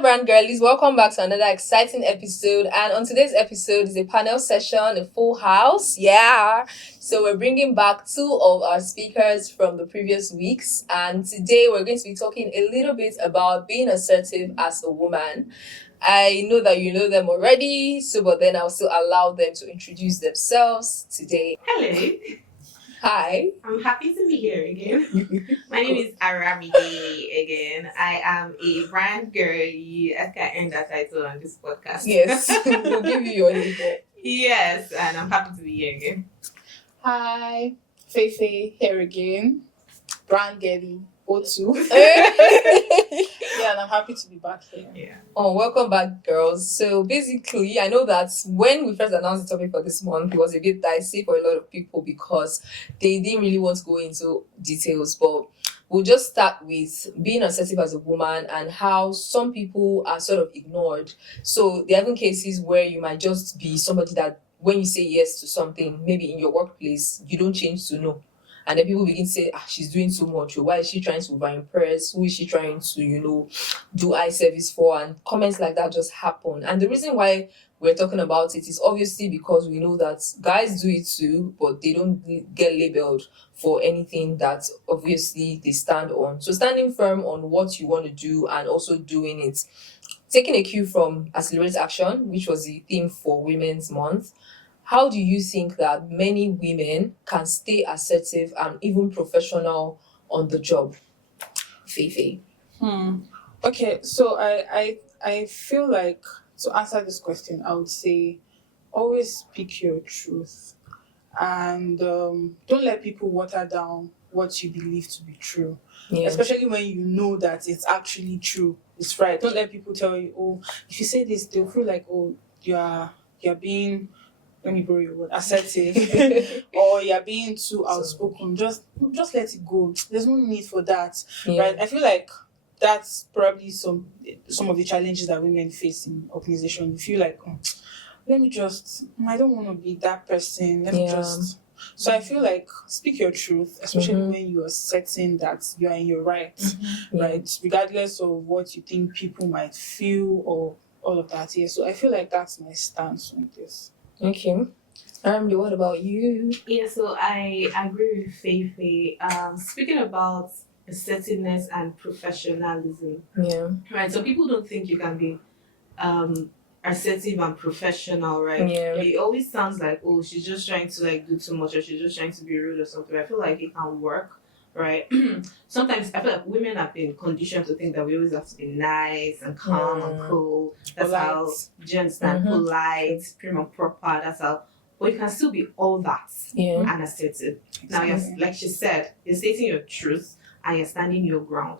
brand girlies, welcome back to another exciting episode. And on today's episode is a panel session, a full house. Yeah. So we're bringing back two of our speakers from the previous weeks. And today we're going to be talking a little bit about being assertive as a woman. I know that you know them already, but then I'll still allow them to introduce themselves today. Hello. Hi. I'm happy to be here again. My name is Aramide again. I am a brand girly. I can end that title on this podcast. Yes, we'll give you your label. Yes, and I'm happy to be here again. Hi, Feifei here again. Brand Getty O2. Yeah, and I'm happy to be back here. Yeah. Oh, welcome back, girls. So basically, I know that when we first announced the topic for this month, it was a bit dicey for a lot of people because they didn't really want to go into details. But we'll just start with being assertive as a woman and how some people are sort of ignored. So there are even cases where you might just be somebody that when you say yes to something, maybe in your workplace, you don't change to no. And then people begin to say, she's doing too much. Or why is she trying to over-impress? Who is she trying to, do eye service for? And comments like that just happen. And the reason why we're talking about it is obviously because we know that guys do it too, but they don't get labeled for anything that obviously they stand on. So standing firm on what you want to do and also doing it. Taking a cue from Accelerate Action, which was the theme for Women's Month, how do you think that many women can stay assertive and even professional on the job? Feifei. Okay, so I feel like to answer this question, I would say always speak your truth and don't let people water down what you believe to be true. Yeah. Especially when you know that it's actually true. It's right. Don't let people tell you, oh, if you say this, they'll feel like, oh, you're being, let me borrow your word, assertive, or you're being too outspoken. Just let it go. There's no need for that, right? I feel like that's probably some of the challenges that women face in organization. You feel like, I don't want to be that person. So I feel like speak your truth, especially when you are certain that you are in your right, right? Regardless of what you think people might feel or all of that. Yeah. So I feel like that's my stance on this. Okay. What about you? Yeah, so I agree with Feifei. Speaking about assertiveness and professionalism. Yeah. Right, so people don't think you can be assertive and professional, right? Yeah. It always sounds like, oh, she's just trying to do too much or she's just trying to be rude or something. I feel like it can work, right? Sometimes I feel like women have been conditioned to think that we always have to be nice and calm and cool. That's Polite. how gents stand, polite, prim and proper. That's how. But you can still be all that and assertive. Now, like she said, you're stating your truth and you're standing your ground.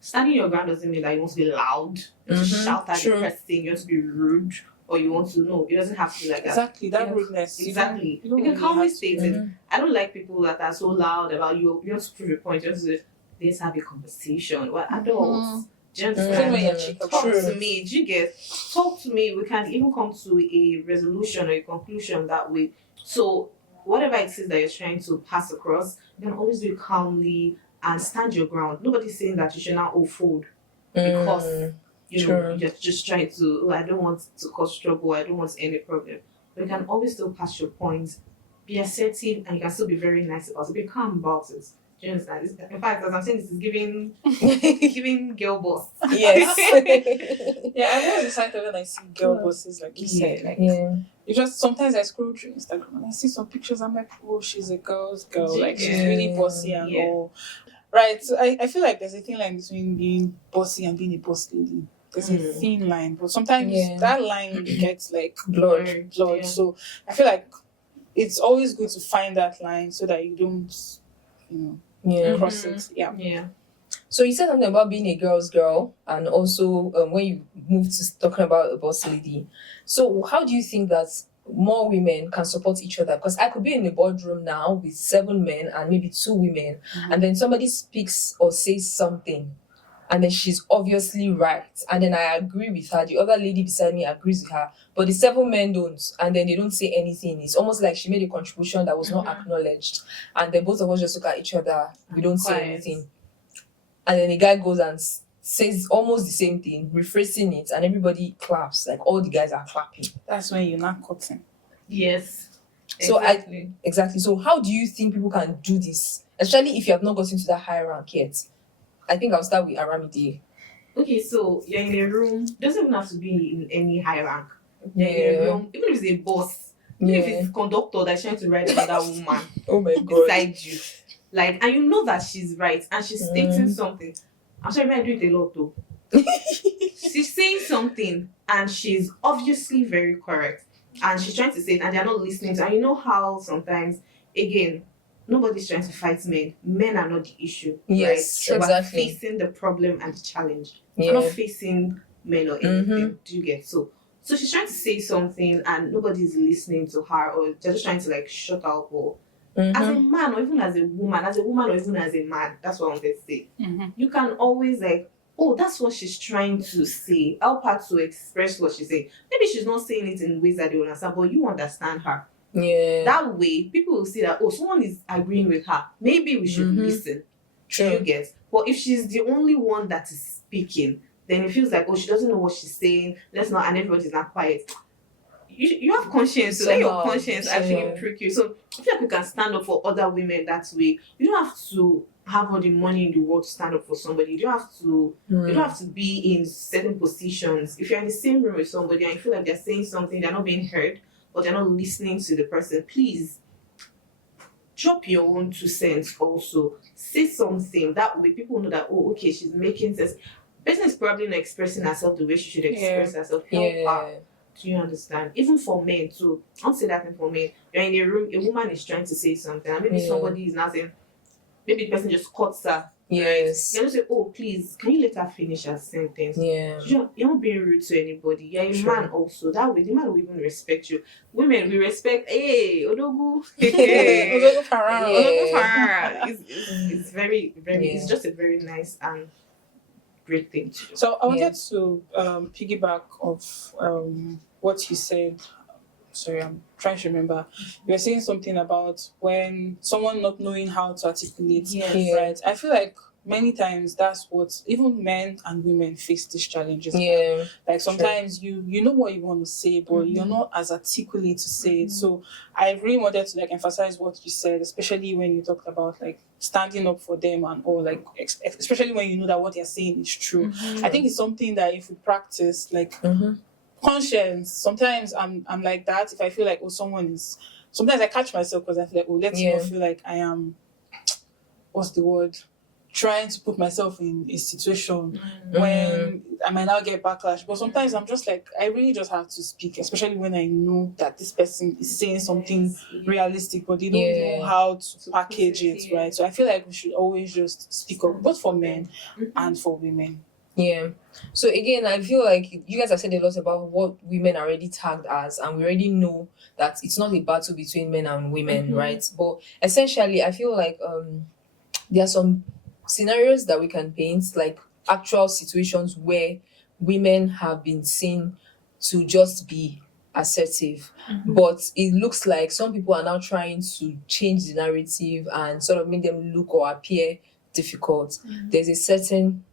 Standing your ground doesn't mean that you want to be loud, you want to shout at the person, you want to be rude, or you want to it doesn't have to be like that. Exactly, that rudeness. Exactly. You can calmly state it. I don't like people that are so loud about you want to prove your point, you want to say, let's have a conversation. Well, adults, gentlemen, talk to me. Do you get? Talk to me. We can even come to a resolution or a conclusion that way. So whatever it is that you're trying to pass across, you can always do it calmly and stand your ground. Nobody's saying that you should not fold because you're just trying to, I don't want to cause trouble, I don't want any problem. But you can always still pass your points, be assertive, and you can still be very nice about it, be calm about it. Do you understand? In fact, as I'm saying, this is giving girl boss. Yes. Yeah, I'm always excited when I see girl bosses, like you said. You just sometimes I scroll through Instagram and I see some pictures. I'm like, oh, she's a girl's girl. Like she's really bossy and all. Right. So I feel like there's a thin line between being bossy and being a boss lady. There's a thin line, but sometimes that line gets like blurred. Yeah. So I feel like it's always good to find that line so that you don't, cross it. Yeah. So you said something about being a girl's girl and also when you moved to talking about a boss lady. So how do you think that more women can support each other? Because I could be in a boardroom now with 7 men and maybe 2 women, and then somebody speaks or says something and then she's obviously right, and then I agree with her, the other lady beside me agrees with her, but the 7 men don't, and then they don't say anything. It's almost like she made a contribution that was not acknowledged, and then both of us just look at each other, we don't say anything, and then the guy goes and says almost the same thing, rephrasing it, and everybody claps. Like all the guys are clapping. That's when you're not cutting. Yes. So Exactly. exactly. So how do you think people can do this, especially if you have not gotten to that high rank yet? I think I'll start with Aramide. Okay, so you're in a room. Doesn't even have to be in any high rank. You're in a room, even if it's a boss, even if it's conductor that's trying to ride another woman Oh my god. beside you, like, and you know that she's right and she's stating something. I'm sorry, I do it a lot though. She's saying something and she's obviously very correct, and she's trying to say it, and they're not listening to. And you know how sometimes, again, nobody's trying to fight men. Men are not the issue. Yes, right? exactly. We're facing the problem and the challenge. Yeah. We're not facing men or anything. Do you get? So she's trying to say something and nobody's listening to her, or they're just trying to like shut her up. Or as a man, or even as a woman, or even as a man, that's what I wanted to say. You can always like, oh, that's what she's trying to say. Help her to express what she's saying. Maybe she's not saying it in ways that they understand, but you understand her. Yeah. That way, people will see that, oh, someone is agreeing with her. Maybe we should listen. True. You get? But if she's the only one that is speaking, then it feels like, oh, she doesn't know what she's saying. Let's not, and everybody's not quiet. You have conscience, so let your conscience actually prick you. So I feel like we can stand up for other women that way. You don't have to have all the money in the world to stand up for somebody. You don't have to be in certain positions. If you're in the same room with somebody and you feel like they're saying something, they're not being heard, or they're not listening to the person, please drop your own 2 cents also. Say something. That way people know that, oh, okay, she's making sense. Person is probably not expressing herself the way she should express herself. Help her. Do you understand? Even for men too. I won't say that thing for men. You're in a room, a woman is trying to say something, and maybe somebody is not saying, maybe the person just cuts her. Yes. Right? You say, oh, please, can you let her finish her sentence? Yeah. You're not being rude to anybody. You're a man also. That way, the man will even respect you. Women, we respect, hey, Odogu. Odogu Farah. Odogu Farah. It's very, very, it's just a very nice and great thing to do. So I wanted to piggyback off what you said. Sorry, I'm trying to remember. You were saying something about when someone not knowing how to articulate. Yes. Right. I feel like many times that's what even men and women face these challenges. Yeah. Like sometimes you know what you want to say, but you're not as articulate to say it. So I really wanted to like emphasize what you said, especially when you talked about like standing up for them and all, like especially when you know that what they're saying is true. I think it's something that if we practice, like conscience. Sometimes I'm like that. If I feel like sometimes I catch myself because I feel like let's not feel like I am. What's the word? Trying to put myself in a situation when I might not get backlash. But sometimes I'm just like, I really just have to speak, especially when I know that this person is saying something realistic, but they don't know how to package it, right? So I feel like we should always just speak up, both for men and for women. Yeah. So again, I feel like you guys have said a lot about what women are already tagged as, and we already know that it's not a battle between men and women, right? But essentially, I feel like there are some scenarios that we can paint, like actual situations where women have been seen to just be assertive, but it looks like some people are now trying to change the narrative and sort of make them look or appear difficult. There's a certain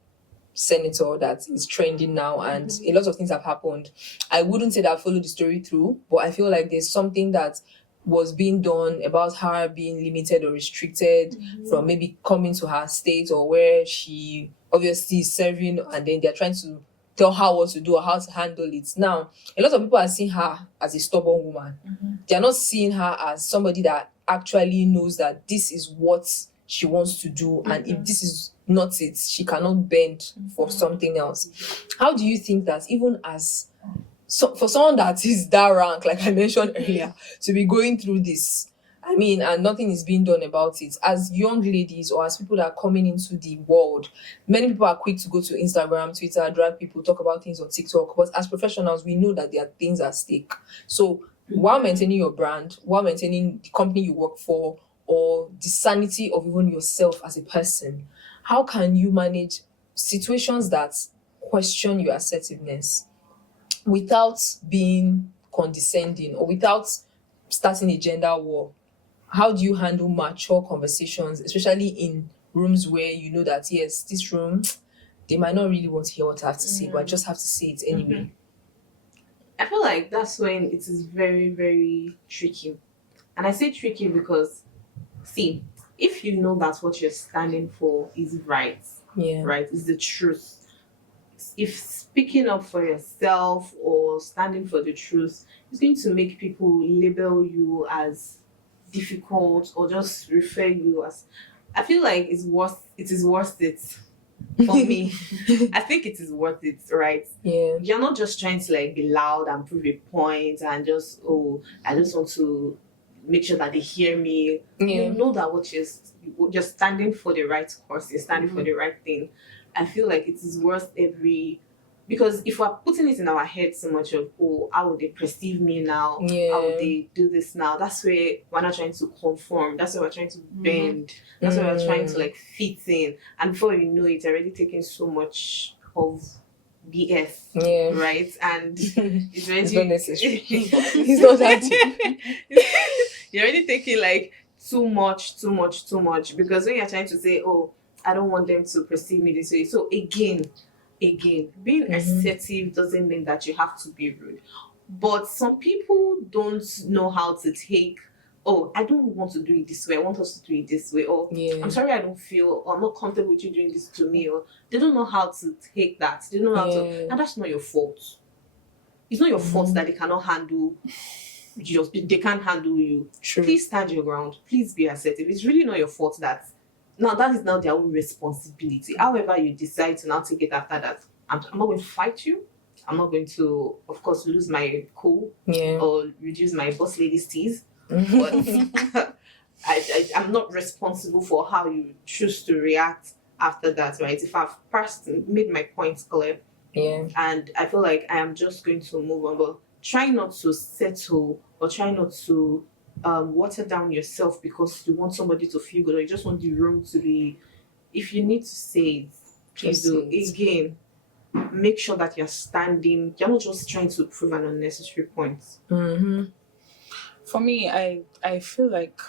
senator that is trending now, and a lot of things have happened. I wouldn't say that I followed the story through, but I feel like there's something that was being done about her being limited or restricted from maybe coming to her state, or where she obviously is serving, and then they're trying to tell her what to do or how to handle it. Now, a lot of people are seeing her as a stubborn woman. They're not seeing her as somebody that actually knows that this is what she wants to do, and if this is not it, she cannot bend for something else. How do you think that even as for someone that is that rank, like I mentioned earlier, to be going through this, I mean, and nothing is being done about it, as young ladies or as people that are coming into the world, many people are quick to go to Instagram, Twitter, drag people, talk about things on TikTok, but as professionals, we know that there are things at stake. So while maintaining your brand, while maintaining the company you work for, or the sanity of even yourself as a person, how can you manage situations that question your assertiveness without being condescending or without starting a gender war? How do you handle mature conversations, especially in rooms where you know that, yes, this room, they might not really want to hear what I have to say, but I just have to say it anyway. I feel like that's when it is very, very tricky. And I say tricky because, see, if you know that what you're standing for is right, Yeah. right, is the truth. If speaking up for yourself or standing for the truth is going to make people label you as difficult or just refer you as, I feel like it is worth it for me. I think it is worth it, right? Yeah. You're not just trying to like be loud and prove a point and just, oh, I just want to make sure that they hear me. Yeah. You know that you're standing for the right cause, you're standing for the right thing. I feel like it is worth every, because if we're putting it in our head so much of, oh, how would they perceive me now? Yeah. How would they do this now? That's where we're not trying to conform. That's where we're trying to bend. That's where we're trying to like fit in. And before you know it, already taking so much of BS, Yeah. right? And it's already It's not necessary. It's not that. You're already taking like too much because when you're trying to say, oh, I don't want them to perceive me this way. So again, being assertive doesn't mean that you have to be rude. But some people don't know how to take, oh, I don't want to do it this way. I want us to do it this way. Or Yeah. I'm sorry I don't feel, or I'm not comfortable with you doing this to me. Or they don't know how to take that. They don't know how to, and that's not your fault. It's not your fault that they cannot handle they can't handle you. True. Please stand your ground. Please be assertive. It's really not your fault that that is now their own responsibility. However, you decide to now take it after that. I'm not going to fight you. I'm not going to, of course, lose my cool or reduce my boss lady's tease. But I'm not responsible for how you choose to react after that, right? If I've made my points clear, and I feel like I am just going to move on, but try not to settle or try not to water down yourself because you want somebody to feel good or you just want the room to be. If you need to say it, please do. Again, make sure that you're standing. You're not just trying to prove an unnecessary point. For me, I feel like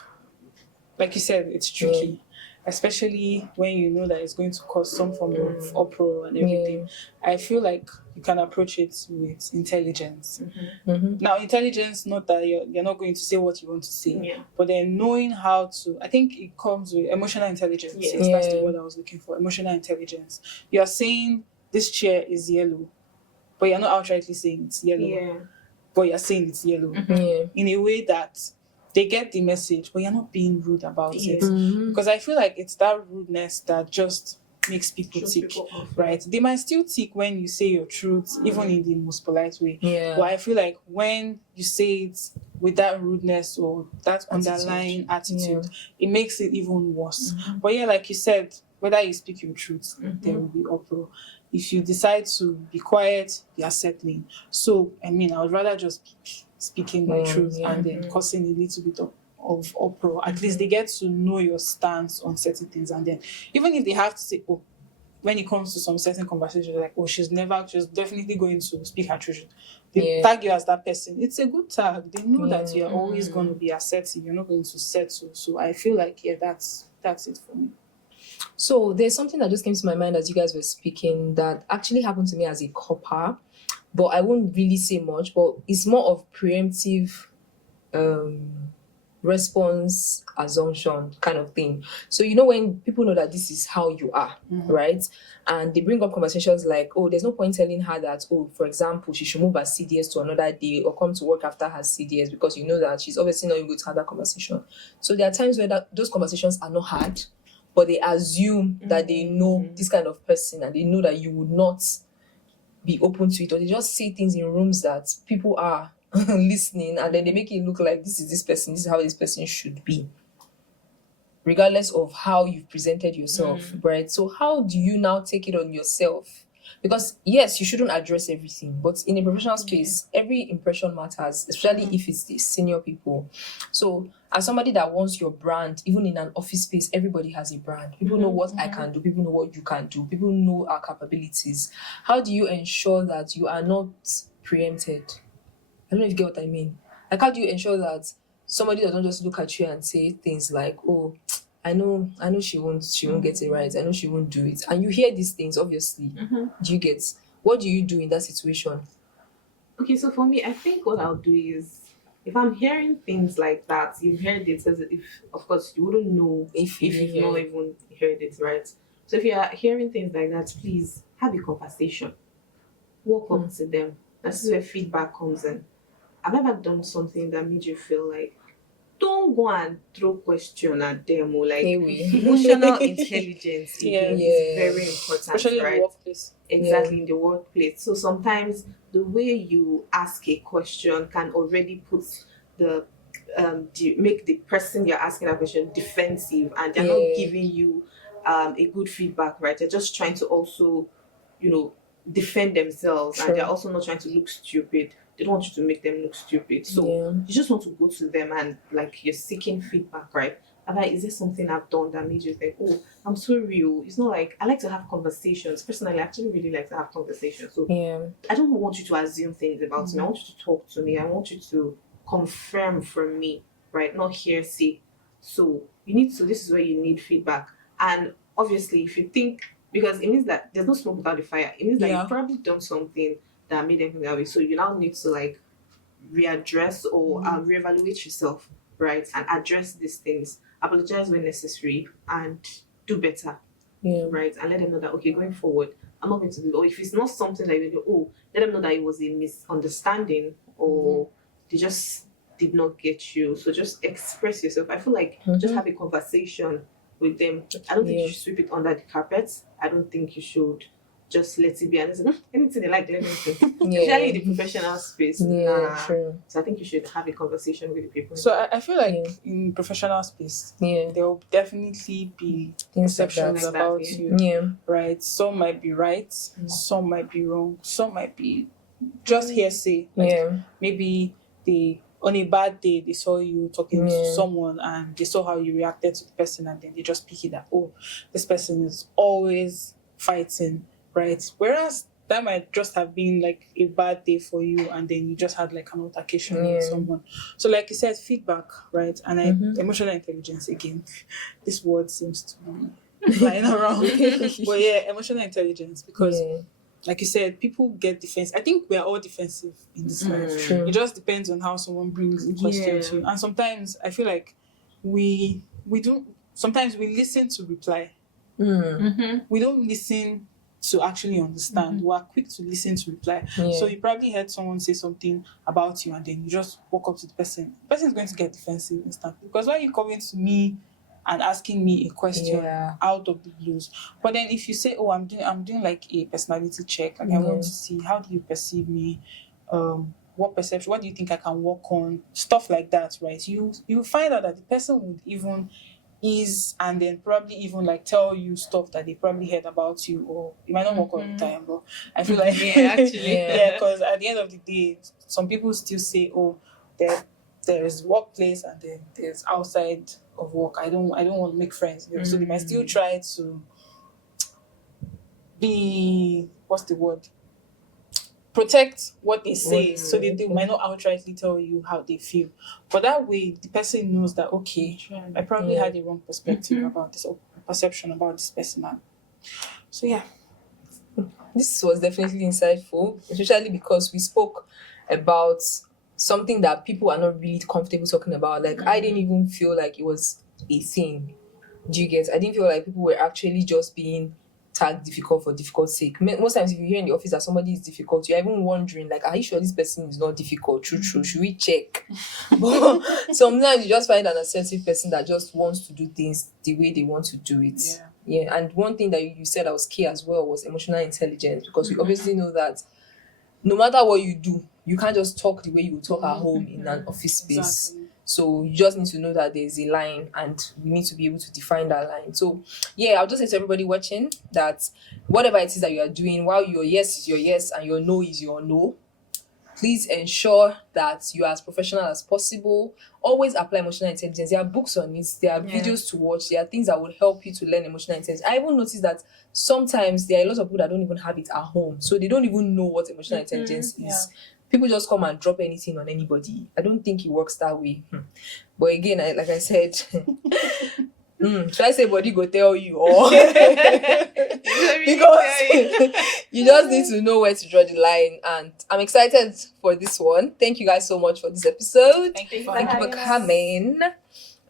you said, it's tricky, especially when you know that it's going to cause some form of uproar and everything. I feel like you can approach it with intelligence. Now, intelligence, not that you're not going to say what you want to say, but then knowing how to, I think it comes with emotional intelligence. Yes, that's the word I was looking for, emotional intelligence. You're saying this chair is yellow, but you're not outrightly saying it's yellow, but you're saying it's yellow in a way that they get the message, but you're not being rude about it. Because I feel like it's that rudeness that just makes people tick, right? They might still tick when you say your truth, even in the most polite way. But I feel like when you say it with that rudeness or that underlying attitude, it makes it even worse. But like you said, whether you speak your truth, there will be uproar. If you decide to be quiet, you're settling. So, I mean, I would rather just speaking my truth and then causing a little bit of uproar. At least they get to know your stance on certain things, and then even if they have to say, oh, when it comes to some certain conversations, like, oh, she's definitely going to speak her truth. They tag you as that person. It's a good tag. They know that you're always going to be assertive. You're not going to settle. So I feel like that's it for me. So there's something that just came to my mind as you guys were speaking that actually happened to me as a copper, but I won't really say much, but it's more of preemptive response assumption kind of thing. So when people know that this is how you are, right, and they bring up conversations like, oh, there's no point telling her that, oh, for example, she should move her CDS to another day or come to work after her CDS, because you know that she's obviously not able to have that conversation. So there are times where those conversations are not hard, but they assume that they know this kind of person and they know that you would not be open to it, or they just say things in rooms that people are listening, and then they make it look like this is how this person should be, regardless of how you've presented yourself, right? So how do you now take it on yourself? Because yes, you shouldn't address everything, but in a professional space, every impression matters, especially if it's the senior people. So as somebody that wants your brand, even in an office space, everybody has a brand. People know what I can do. People know what you can do. People know our capabilities. How do you ensure that you are not preempted? I don't know if you get what I mean. Like, how do you ensure that somebody doesn't just look at you and say things like, oh, I know she won't get it right. I know she won't do it. And you hear these things, obviously. Do you get? What do you do in that situation? Okay, so for me, I think what I'll do is if I'm hearing things like that, you've heard it, as if of course you wouldn't know if you've not even heard it, right? So if you are hearing things like that, please have a conversation. Walk up to them. This is where feedback comes in. Have I ever done something that made you feel like don't go and throw question at them or like Hey, we. emotional intelligence again Yeah. is very important, Especially in right? the workplace. Exactly, in the workplace. So sometimes the way you ask a question can already put make the person you're asking that question defensive, and they're not giving you a good feedback, right? They're just trying to also, you know, defend themselves, True. and they're also not trying to look stupid. They don't want you to make them look stupid. So you just want to go to them and like you're seeking feedback, right? And like, is there something I've done that made you think, oh, I'm so real? It's not like I like to have conversations. Personally, I actually really like to have conversations. So I don't want you to assume things about me. I want you to talk to me. I want you to confirm from me, right? Not hearsay. So this is where you need feedback. And obviously, if you think, because it means that there's no smoke without the fire, it means that you've probably done something that made them feel that way. So you now need to like readdress or reevaluate yourself, right? And address these things, apologize when necessary, and do better, right? And let them know that, okay, going forward, I'm not going to do it. Or if it's not something that you do, let them know that it was a misunderstanding or they just did not get you. So just express yourself. I feel like just have a conversation with them. I don't think you should sweep it under the carpet. I don't think you should just let it be and say, anything they like, they let them do. Especially in the professional space. True. So I think you should have a conversation with the people. So I feel like in professional space, there will definitely be perceptions like about that, you. Right? Some might be right, some might be wrong, some might be just hearsay. Like maybe they on a bad day they saw you talking to someone and they saw how you reacted to the person and then they just pick it that this person is always fighting, right? Whereas that might just have been like a bad day for you and then you just had like an altercation with someone. So like you said, feedback, right? And emotional intelligence again. This word seems to be flying around. But emotional intelligence, because like you said, people get defensive. I think we are all defensive in this life. True. It just depends on how someone brings the question to you. And sometimes I feel like we do. Sometimes we listen to reply. We don't listen to actually understand. We are quick to listen to reply. So you probably heard someone say something about you, and then you just walk up to the person. The person is going to get defensive instantly because why are you coming to me and asking me a question out of the blues? But then if you say, I'm doing like a personality check, like I want to see how do you perceive me, what perception, what do you think I can work on, stuff like that, right? You find out that the person would even ease and then probably even like tell you stuff that they probably heard about you, or it might not work all the time, but I feel like because at the end of the day, some people still say, there is workplace and then there's outside of work. I don't want to make friends. So they might still try to be, what's the word? Protect what they say, so they might not outrightly tell you how they feel. But that way, the person knows that, okay, I probably had a wrong perspective about this, or perception about this person. So this was definitely insightful, especially because we spoke about something that people are not really comfortable talking about. Like I didn't even feel like it was a thing. Do you get? I didn't feel like people were actually just being tagged difficult for difficult sake. Most times if you hear in the office that somebody is difficult, you're even wondering like, are you sure this person is not difficult? True, should we check? But sometimes you just find an assertive person that just wants to do things the way they want to do it. And one thing that you said that was key as well was emotional intelligence, because we obviously know that no matter what you do, you can't just talk the way you would talk at home in an office space. Exactly. So you just need to know that there's a line and we need to be able to define that line. So I'll just say to everybody watching that whatever it is that you are doing, while your yes is your yes and your no is your no, please ensure that you are as professional as possible. Always apply emotional intelligence. There are books on it, there are videos to watch, there are things that will help you to learn emotional intelligence. I even noticed that sometimes there are a lot of people that don't even have it at home, so they don't even know what emotional intelligence is. People just come and drop anything on anybody. I don't think it works that way. But again, like I said, Should I say body go tell you or Let me because tell you. you just need to know where to draw the line, and I'm excited for this one. Thank you guys so much for this episode. Thank you Thank you for having us. coming.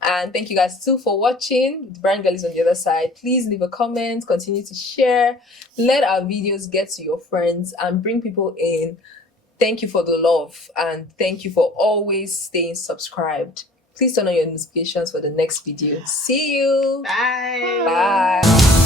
And thank you guys too for watching. The Brand Girl is on the other side. Please leave a comment, continue to share, let our videos get to your friends and bring people in. Thank you for the love and thank you for always staying subscribed. Please turn on your notifications for the next video. See you. Bye. Bye.